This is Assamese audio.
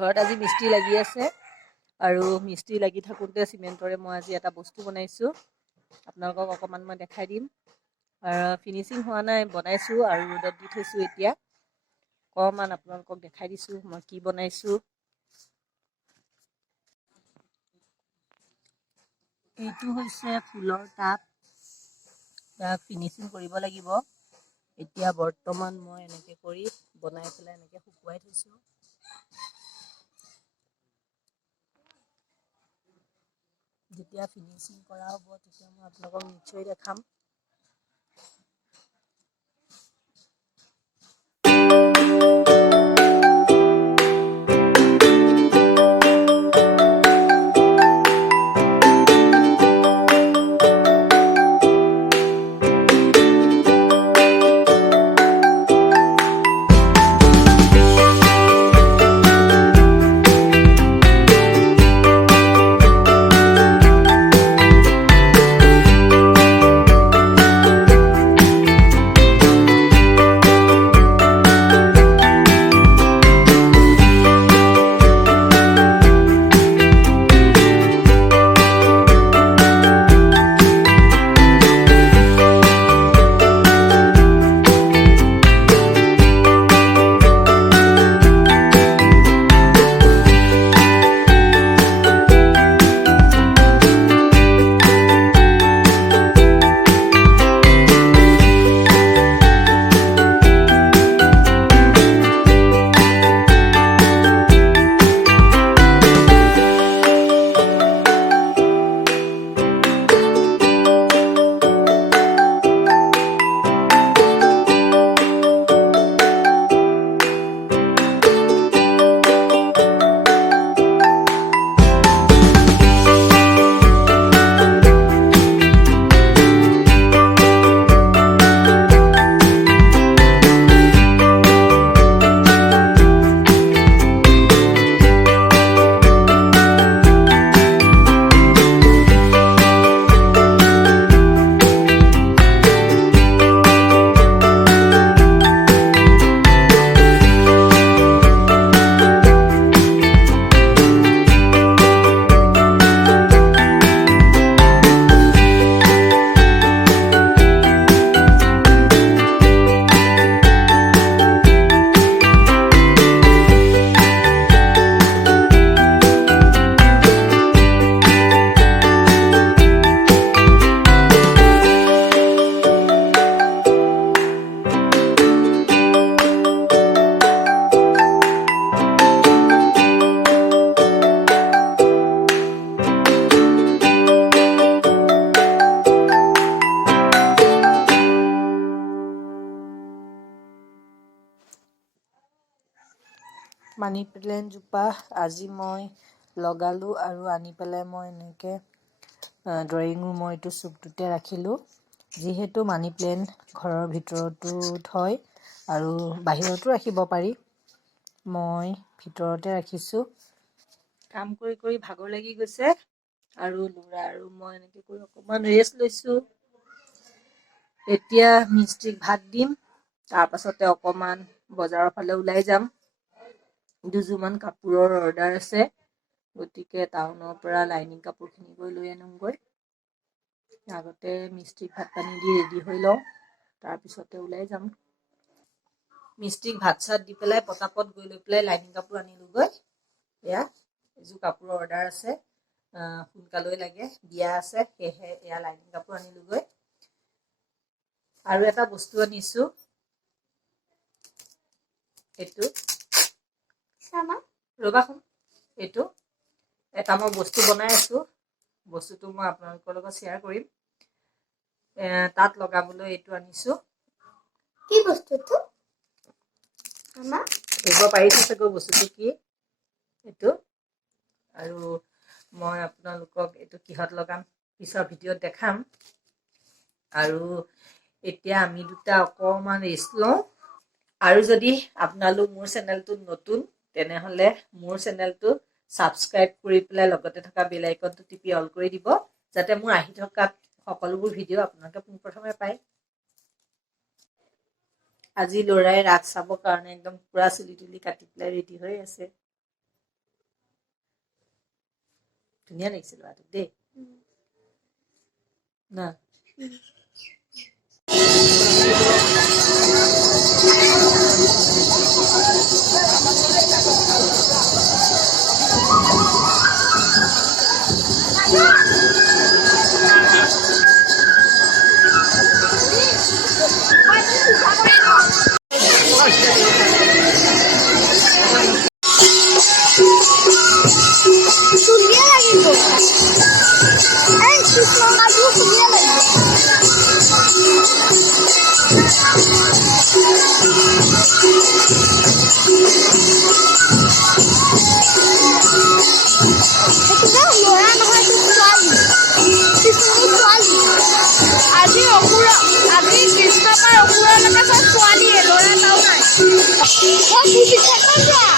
ঘৰত আজি মিস্ত্ৰী লাগি আছে আৰু মিস্ত্ৰী লাগি থাকোঁতে চিমেণ্টৰে মই আজি এটা বস্তু বনাইছোঁ। আপোনালোকক অকণমান মই দেখাই দিম। ফিনিচিং হোৱা নাই, বনাইছোঁ আৰু ৰ'দত দি থৈছোঁ। এতিয়া অকণমান আপোনালোকক দেখাই দিছোঁ মই কি বনাইছোঁ। এইটো হৈছে ফুলৰ টাব। ইয়াক ফিনিচিং কৰিব লাগিব। এতিয়া বৰ্তমান মই এনেকৈ কৰি বনাই পেলাই এনেকৈ শুকুৱাই থৈছোঁ। যেতিয়া ফিনিচিং কৰা হ'ব তেতিয়া মই আপোনালোকক নিশ্চয় দেখাম। মানি প্লেণ্টজোপা আজি মই লগালোঁ আৰু আনি পেলাই মই এনেকৈ ড্ৰয়িং ৰুমৰ এইটো চুকটোতে ৰাখিলোঁ। যিহেতু মানি প্লেণ্ট ঘৰৰ ভিতৰতো থয় আৰু বাহিৰতো ৰাখিব পাৰি, মই ভিতৰতে ৰাখিছোঁ। কাম কৰি কৰি ভাগৰ লাগি গৈছে আৰু ল'ৰা আৰু মই এনেকৈ কৰি অকণমান ৰেষ্ট লৈছোঁ। এতিয়া মিস্ত্ৰীক ভাত দিম, তাৰপাছতে অকণমান বজাৰৰ ফালে ওলাই যাম। দুযোৰমান কাপোৰৰ অৰ্ডাৰ আছে, গতিকে টাউনৰ পৰা লাইনিং কাপোৰখিনি গৈ লৈ আনোগৈ। আগতে মিস্ত্ৰীক ভাত পানী দি ৰেডি হৈ লওঁ, তাৰপিছতে ওলাই যাম। মিস্ত্ৰীক ভাত চাত দি পেলাই পটাপট গৈ লৈ পেলাই লাইনিং কাপোৰ আনিলোগৈ। এয়া এযোৰ কাপোৰৰ অৰ্ডাৰ আছে, সোনকালে লাগে, বিয়া আছে, সেয়েহে এয়া লাইনিং কাপোৰ আনিলোগৈ। আৰু এটা বস্তু আনিছোঁ, এইটো ৰ'বাচোন, এইটো এটা মই বস্তু বনাই আছোঁ, বস্তুটো মই আপোনালোকৰ লগত শ্বেয়াৰ কৰিম। তাত লগাবলৈ এইটো আনিছোঁ। কি বস্তুটো? ধৰিব পাৰিছে চাগৈ বস্তুটো কি এইটো, আৰু মই আপোনালোকক এইটো কিহত লগাম পিছৰ ভিডিঅ'ত দেখাম। আৰু এতিয়া আমি দুটা অকণমান ৰেষ্ট লওঁ। আৰু যদি আপোনালোক মোৰ চেনেলটোত নতুন, তেনেহ'লে মোৰ চেনেলটো ছাবস্ক্ৰাইব কৰি পেলাই লগতে থকা বেল আইকনটো টিপি অল কৰি দিব, যাতে মোৰ আহি থকা সকলোবোৰ ভিডিঅ' আপোনালোকে পোনপ্ৰথমে পায়। আজি ল'ৰাই ৰাস চাবৰ কাৰণে একদম পুৰা চুলি তুলি কাটি পেলাই ৰেডি হৈ আছে। ধুনীয়া লাগিছিল ল'ৰাটোক দেই না Subia lagi tuh. Siswa maju subia lagi. Itu kan orang orang itu suali. Siswa suali. Adi okura, adi kisah apa okura mereka suali orang tahu kan? Oh, pusing kan ya?